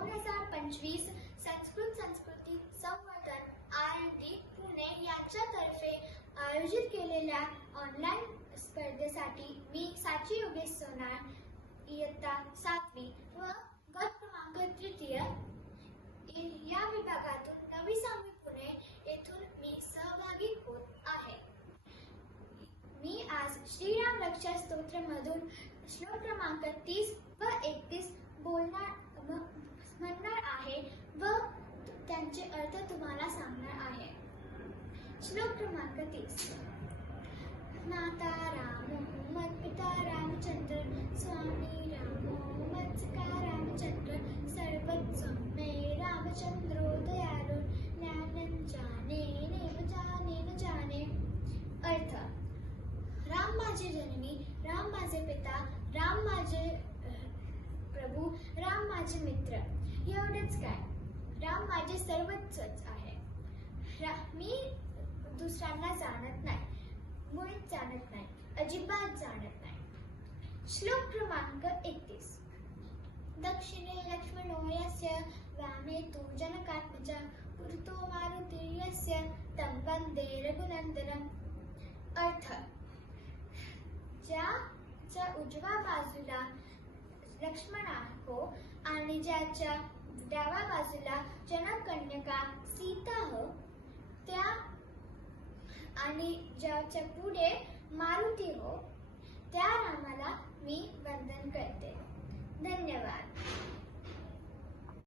दोन हजार पंचवीस संस्कृत संस्कृती संवर्धन आर डी पुणे यांच्यातर्फे आयोजित केलेल्या ऑनलाईन स्पर्धेसाठी मी साची योगेश सोनार इयत्ता सातवी व गट क्रमांक तृतीय. या विभागातून नवी सांगवी पुणे येथून मी सहभागी होत आहे. मी आज श्रीराम रक्षा स्तोत्र मधून श्लोक क्रमांक तीस व एकतीस बोलणार म- म्हणणार आहे व त्यांचे अर्थ तुम्हाला सांगणार आहे. श्लोक क्रमांक तीस. माता राम मत पिता रामचंद्र स्वामी रामो मत्सका रामचंद्र सर्वस्व मे रामचंद्रो दयाळु ज्ञानन जाने नेम जाने न जाने. अर्थ राम माझे जननी राम माझे पिता राम माझे प्रभू राम माझे मित्र. एवढेच काय? राम माझे सर्वच आहे. रा- मी दुसऱ्यांना जाणत नाही मुळीच जाणत नाही अजिबात जाणत नाही. श्लोक क्रमांक एकतीस. दक्षिणे लक्ष्मणोयस्य वामे तु जनकात्मज पुरतो मारुतीर्यस्य तं वन्दे रघुनन्दनम्। अर्थ ज्याच्या उजव्या बाजूला लक्ष्मण हो आणि ज्याच्या डाव्या बाजूला जनकन्यका सीता हो. त्या आणि ज्याच्या पुढे